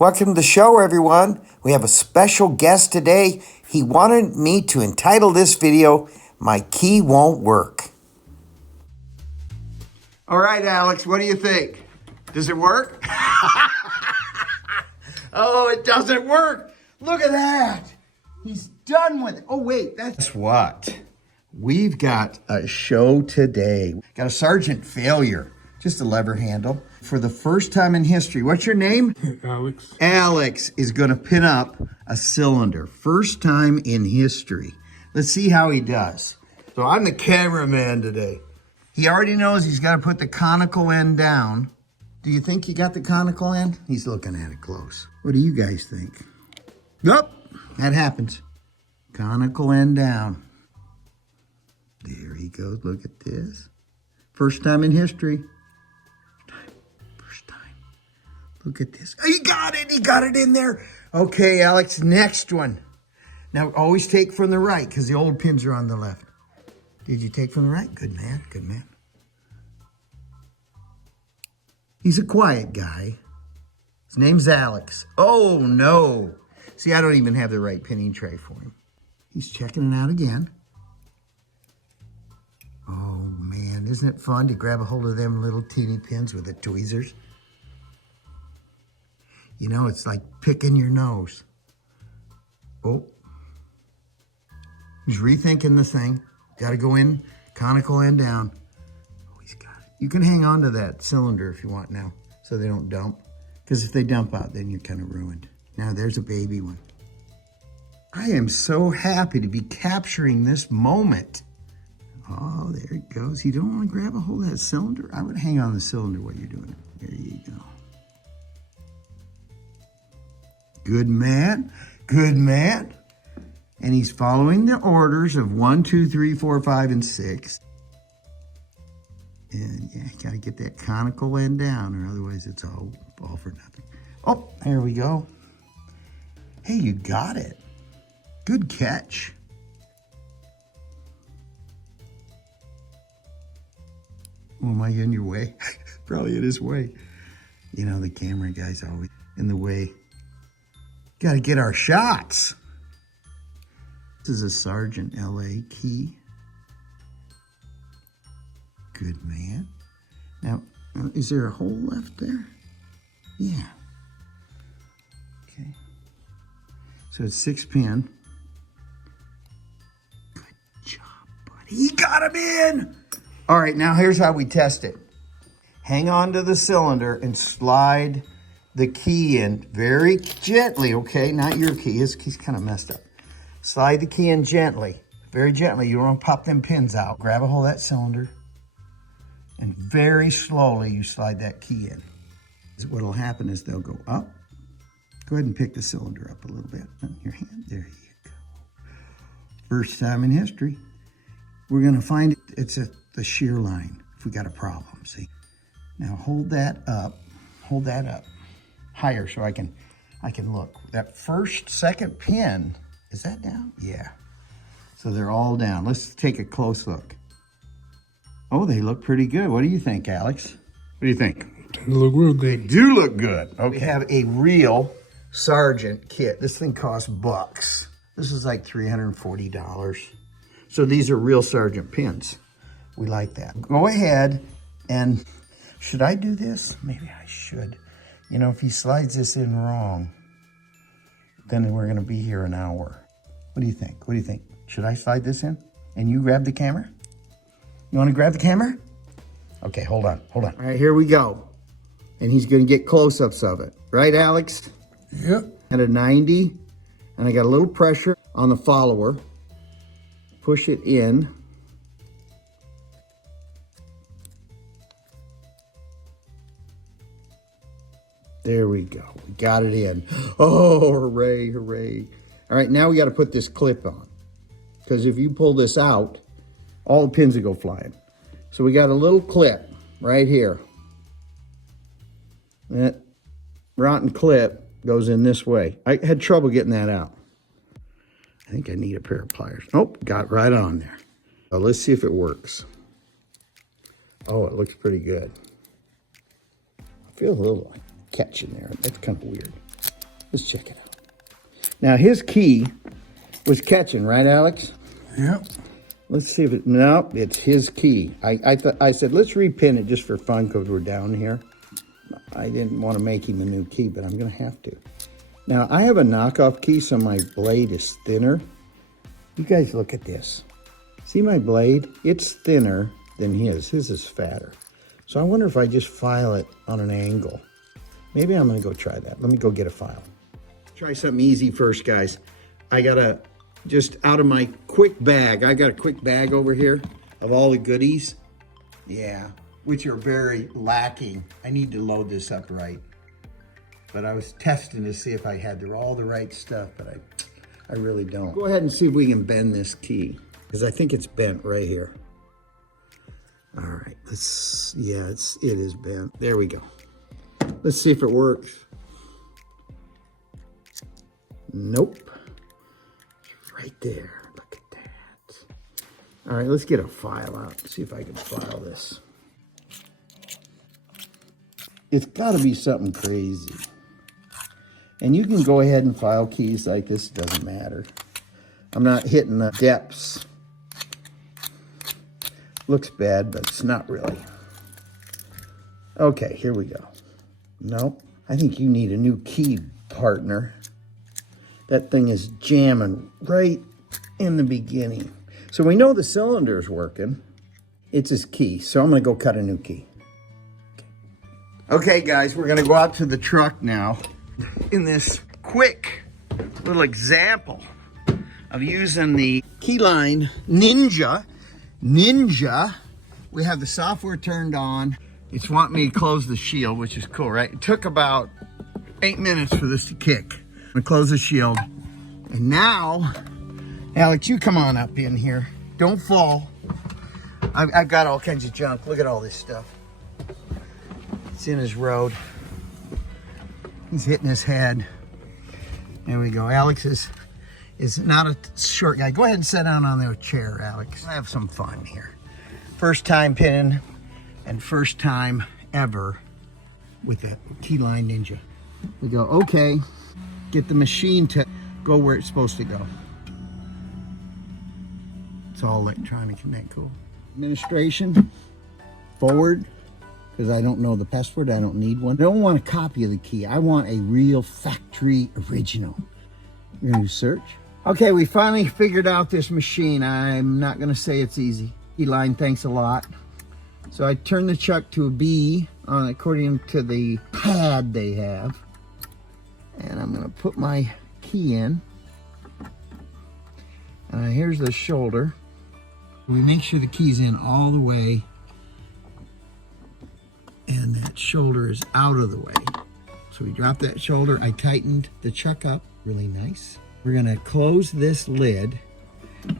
Welcome to the show, everyone. We have a special guest today. He wanted me to entitle this video, My Key Won't Work. All right, Alex, what do you think? Does it work? Oh, it doesn't work. Look at that. He's done with it. Oh, wait, that's what? We've got a show today. Got a sergeant failure. Just a lever handle. For the first time in history, what's your name? Alex. Alex is going to pin up a cylinder. First time in history. Let's see how he does. So I'm the cameraman today. He already knows he's got to put the conical end down. Do you think you got the conical end? He's looking at it close. What do you guys think? Nope, that happens. Conical end down. There he goes. Look at this. First time in history. First time. Look at this. Oh, he got it. He got it in there. Okay, Alex, next one. Now, always take from the right because the old pins are on the left. Did you take from the right? Good man. Good man. He's a quiet guy. His name's Alex. Oh, no. See, I don't even have the right pinning tray for him. He's checking it out again. Oh, man. Isn't it fun to grab a hold of them little teeny pins with the tweezers? You know, it's like picking your nose. Oh. He's rethinking the thing. Got to go in, conical end down. Oh, he's got it. You can hang on to that cylinder if you want now, so they don't dump. Because if they dump out, then you're kind of ruined. Now, there's a baby one. I am so happy to be capturing this moment. Oh, there it goes. You don't want to grab a hold of that cylinder? I would hang on the cylinder while you're doing it. There you go. Good man. Good man. And he's following the orders of 1, 2, 3, 4, 5, and 6. And yeah, you gotta get that conical end down, or otherwise it's all for nothing. Oh, there we go. Hey, you got it. Good catch. Oh, am I in your way? Probably in his way. You know, the camera guy's always in the way. Gotta get our shots. This is a Sergeant LA key. Good man. Now, is there a hole left there? Yeah. Okay. So it's 6 pin. Good job, buddy. He got him in. All right, now here's how we test it. Hang on to the cylinder and slide the key in very gently, okay? Not your key. His key's kind of messed up. Slide the key in gently, very gently. You don't want to pop them pins out. Grab a hold of that cylinder, and very slowly you slide that key in. What will happen is they'll go up. Go ahead and pick the cylinder up a little bit on your hand. There you go. First time in history. We're going to find it's at the shear line if we got a problem, see? Now hold that up higher so I can look. That second pin, is that down? Yeah. So they're all down. Let's take a close look. Oh, they look pretty good. What do you think, Alex? What do you think? They look real good. They do look good. Okay. We have a real Sergeant kit. This thing costs bucks. This is like $340. So these are real Sergeant pins. We like that. Go ahead and, should I do this? Maybe I should. You know, if he slides this in wrong, then we're gonna be here an hour. What do you think? What do you think? Should I slide this in? And you grab the camera? You wanna grab the camera? Okay, hold on. All right, here we go. And he's gonna get close-ups of it. Right, Alex? Yep. At a 90, and I got a little pressure on the follower. Push it in. There we go. We got it in. Oh, hooray, hooray. All right, now we got to put this clip on. Because if you pull this out, all the pins will go flying. So we got a little clip right here. That rotten clip goes in this way. I had trouble getting that out. I think I need a pair of pliers. Oh, got right on there. Let's see if it works. Oh, it looks pretty good. I feel a little catch in there. That's kind of weird. Let's check it out. Now his key was catching, right, Alex? Yep. Let's see if it, no, it's his key. I said, let's repin it just for fun because we're down here. I didn't want to make him a new key, but I'm going to have to. Now, I have a knockoff key, so my blade is thinner. You guys look at this. See my blade? It's thinner than his. His is fatter. So I wonder if I just file it on an angle. Maybe I'm going to go try that. Let me go get a file. Try something easy first, guys. I got to, just out of my quick bag, I got a quick bag over here of all the goodies. Yeah, which are very lacking. I need to load this up right. But I was testing to see if I had all the right stuff, but I really don't. Go ahead and see if we can bend this key, because I think it's bent right here. All right, let's, yeah, it is bent. There we go. Let's see if it works. Nope. Right there, look at that. All right, let's get a file out, see if I can file this. It's gotta be something crazy. And you can go ahead and file keys like this, it doesn't matter. I'm not hitting the depths. Looks bad, but it's not really. Okay, here we go. Nope, I think you need a new key, partner. That thing is jamming right in the beginning. So we know the cylinder is working. It's his key, so I'm gonna go cut a new key. Okay guys, we're gonna go out to the truck now in this quick little example of using the Keyline Ninja. We have the software turned on. It's wanting me to close the shield, which is cool, right? It took about 8 minutes for this to kick. I'm gonna close the shield. And now, Alex, you come on up in here. Don't fall. I've got all kinds of junk. Look at all this stuff. It's in his road. He's hitting his head. There we go. Alex is not a short guy. Go ahead and sit down on the chair, Alex. Have some fun here. First time pinning and first time ever with the Keyline Ninja. We go, okay, get the machine to go where it's supposed to go. It's all electronic, isn't that cool? Administration, forward, because I don't know the password, I don't need one. I don't want a copy of the key, I want a real factory original. We're gonna do search. Okay, we finally figured out this machine. I'm not gonna say it's easy. Keyline, thanks a lot. So I turned the chuck to a B according to the pad they have. And I'm gonna put my key in. Here's the shoulder. We make sure the key's in all the way and that shoulder is out of the way. So we drop that shoulder. I tightened the chuck up really nice. We're gonna close this lid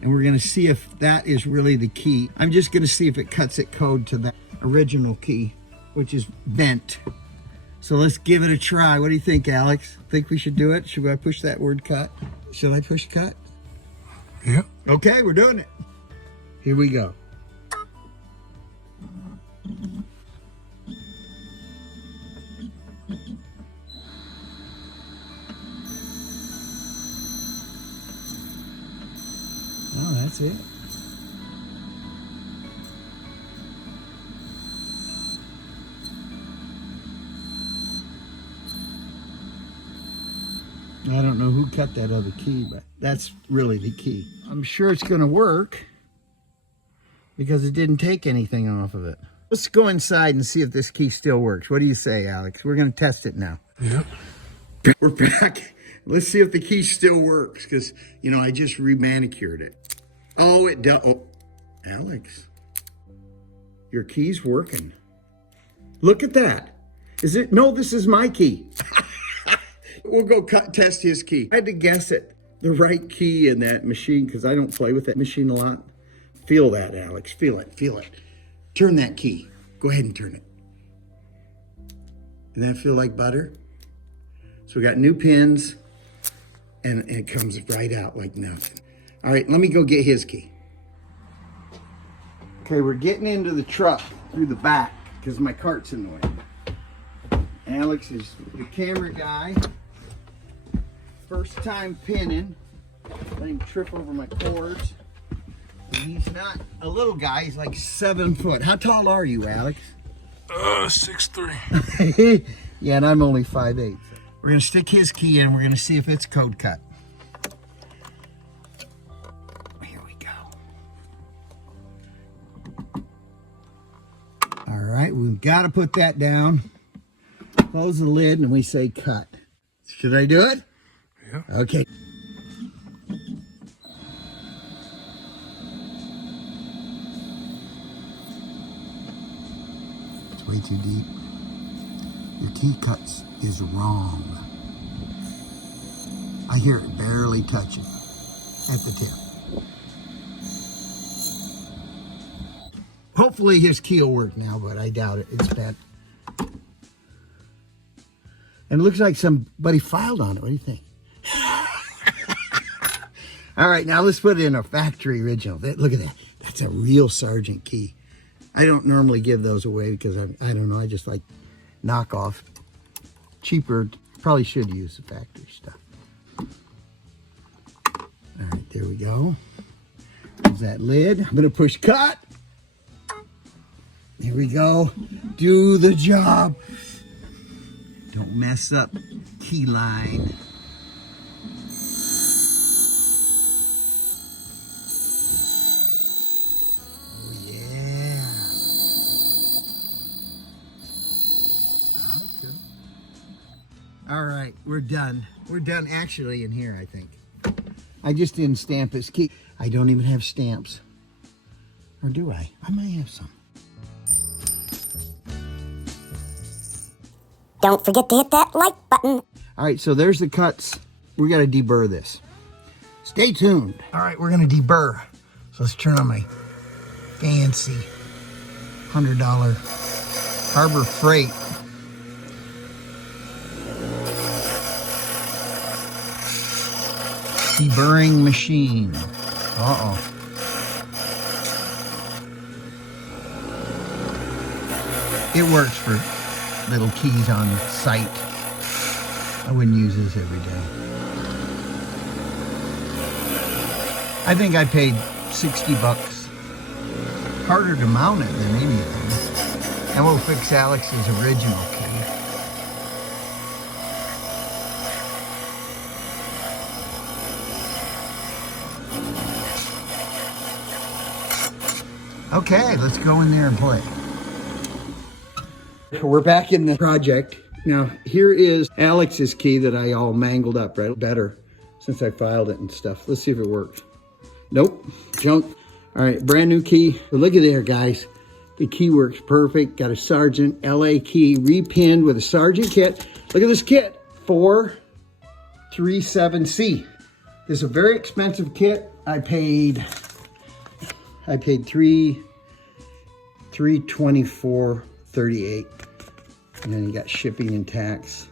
and we're gonna see if that is really the key. I'm just gonna see if it cuts it code to that original key, which is bent. So let's give it a try. What do you think, Alex? Think we should do it? Should I push that word cut? Should I push cut? Yep. Okay, we're doing it. Here we go. Oh, that's it. I don't know who cut that other key, but that's really the key. I'm sure it's gonna work because it didn't take anything off of it. Let's go inside and see if this key still works. What do you say, Alex? We're gonna test it now. Yep. We're back. Let's see if the key still works because, you know, I just re-manicured it. Oh, it does. Oh, Alex, your key's working. Look at that. Is it? No, this is my key. We'll go test his key. I had to guess it, the right key in that machine because I don't play with that machine a lot. Feel that, Alex. Feel it. Feel it. Turn that key. Go ahead and turn it. Does that feel like butter? So we got new pins and it comes right out like nothing. All right, let me go get his key. Okay, we're getting into the truck through the back because my cart's annoying. Alex is the camera guy. First time pinning. Let him trip over my cords. And he's not a little guy, he's like 7 foot. How tall are you, Alex? 6'3". Yeah, and I'm only 5'8". We're gonna stick his key in, we're gonna see if it's code cut. Here we go. All right, we've gotta put that down. Close the lid and we say cut. Should I do it? Yeah. Okay. It's way too deep. Your key cuts is wrong. I hear it barely touching at the tip. Hopefully his key will work now, but I doubt it. It's bent. And it looks like somebody filed on it. What do you think? All right, now let's put it in a factory original. Look at that. That's a real Sargent key. I don't normally give those away because I don't know. I just like knockoff. Cheaper. Probably should use the factory stuff. All right, there we go. There's that lid. I'm going to push cut. Here we go. Do the job. Don't mess up key line. Oh, yeah. Okay. All right, we're done. We're done actually in here, I think. I just didn't stamp his key. I don't even have stamps. Or do I? I might have some. Don't forget to hit that like button. All right, so there's the cuts. We got to deburr this. Stay tuned. All right, we're going to deburr. So let's turn on my fancy $100 Harbor Freight. Deburring machine. Uh-oh. It works for little keys on site. I wouldn't use this every day. I think I paid 60 bucks. Harder to mount it than anything. And we'll fix Alex's original key. Okay, let's go in there and play. We're back in the project. Now, here is Alex's key that I all mangled up, right? Better since I filed it and stuff. Let's see if it works. Nope, junk. All right, brand new key. But look at there, guys. The key works perfect. Got a Sargent LA key repinned with a Sargent kit. Look at this kit, 437C. This is a very expensive kit. I paid $324.38. And then you got shipping and tax.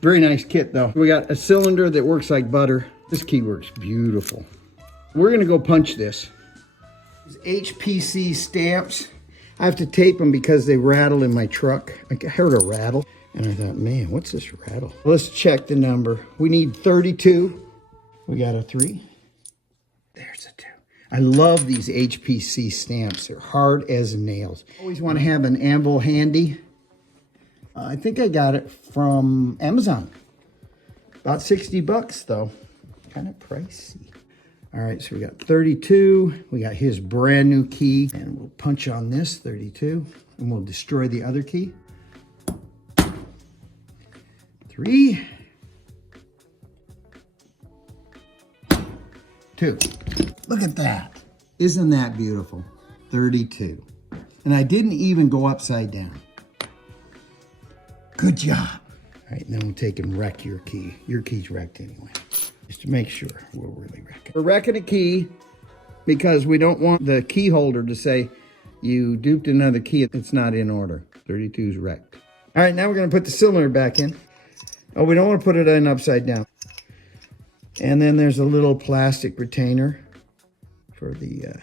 Very nice kit though. We got a cylinder that works like butter. This key works beautiful. We're gonna go punch this. These HPC stamps. I have to tape them because they rattle in my truck. I heard a rattle and I thought, man, what's this rattle? Let's check the number. We need 32. We got a 3. There's a 2. I love these HPC stamps. They're hard as nails. Always want to have an anvil handy. I think I got it from Amazon. About 60 bucks though. Kind of pricey. All right, so we got 32. We got his brand new key. And we'll punch on this, 32. And we'll destroy the other key. 3. 2. Look at that. Isn't that beautiful? 32. And I didn't even go upside down. Good job. All right, then we'll take and wreck your key. Your key's wrecked anyway. Just to make sure we'll really wreck it. We're wrecking a key because we don't want the key holder to say you duped another key. It's not in order. 32 is wrecked. All right, now we're gonna put the cylinder back in. Oh, we don't want to put it in upside down. And then there's a little plastic retainer for the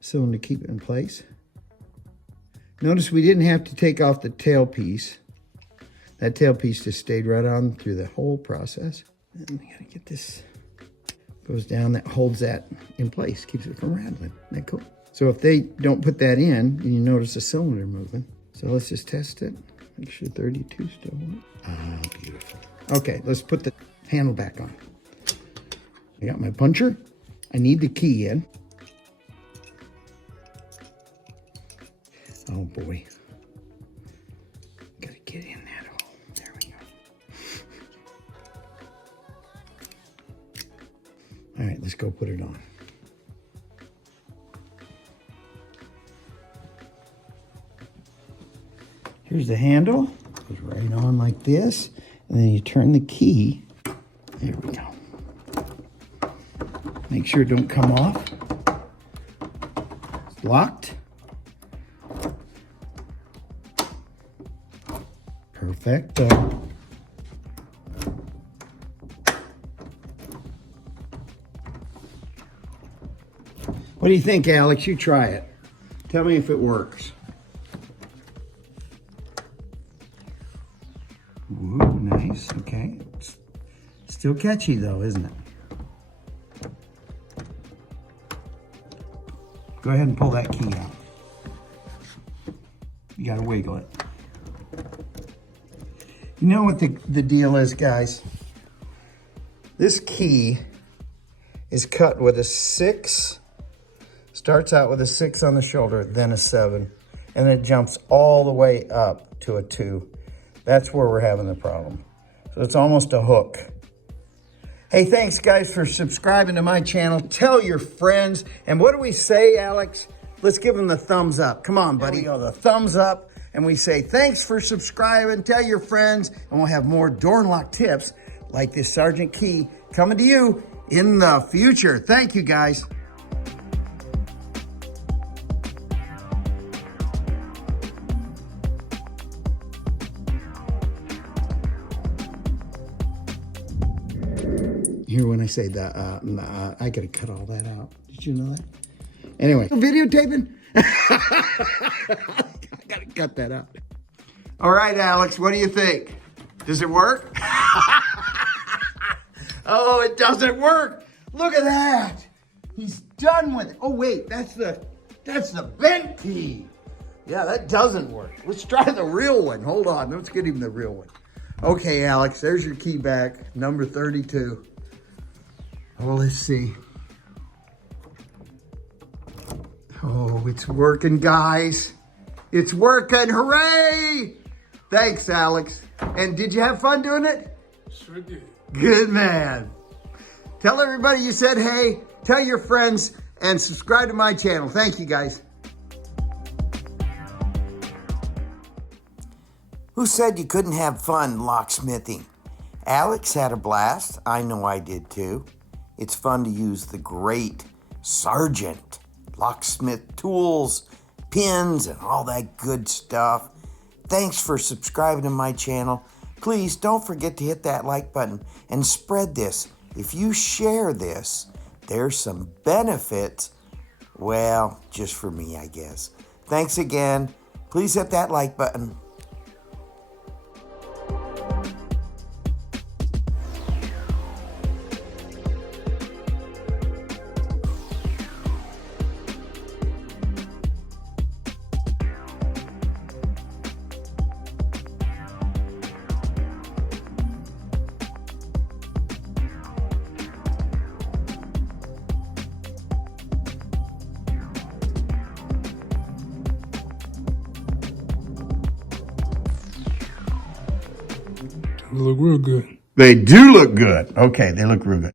cylinder to keep it in place. Notice we didn't have to take off the tail piece. That tailpiece just stayed right on through the whole process. And we gotta get this, goes down, that holds that in place, keeps it from rattling. Isn't that cool? So if they don't put that in, you notice the cylinder moving. So let's just test it. Make sure 32 still works. Ah, beautiful. Okay, let's put the handle back on. I got my puncher. I need the key in. Oh boy. Gotta get in that hole. There we go. All right, let's go put it on. Here's the handle. Goes right on like this. And then you turn the key. There we go. Make sure it don't come off. It's locked. Perfecto. What do you think, Alex? You try it. Tell me if it works. Ooh, nice. Okay. It's still catchy though, isn't it? Go ahead and pull that key out. You gotta wiggle it. You know what the deal is, guys? This key is cut with a 6. Starts out with a 6 on the shoulder, then a 7. And it jumps all the way up to a 2. That's where we're having the problem. So it's almost a hook. Hey, thanks guys for subscribing to my channel. Tell your friends. And what do we say, Alex? Let's give them the thumbs up. Come on, buddy. There we go, the thumbs up. And we say, thanks for subscribing. Tell your friends. And we'll have more door and lock tips like this Sergeant key coming to you in the future. Thank you, guys. Here when I say that, I gotta cut all that out. Did you know that? Anyway, videotaping. I gotta cut that out. All right, Alex, what do you think? Does it work? Oh, it doesn't work. Look at that. He's done with it. Oh wait, that's the bent key. Yeah, that doesn't work. Let's try the real one. Hold on, let's get him the real one. Okay, Alex, there's your key back, number 32. Oh, let's see. Oh, it's working, guys. It's working, hooray! Thanks, Alex. And did you have fun doing it? Sure did. Good man. Tell everybody you said hey, tell your friends, and subscribe to my channel. Thank you, guys. Who said you couldn't have fun locksmithing? Alex had a blast. I know I did too. It's fun to use the great Sergeant locksmith tools, pins, and all that good stuff. Thanks for subscribing to my channel. Please don't forget to hit that like button and spread this. If you share this, there's some benefits. Well, just for me, I guess. Thanks again. Please hit that like button. They look real good. They do look good. Okay, they look real good.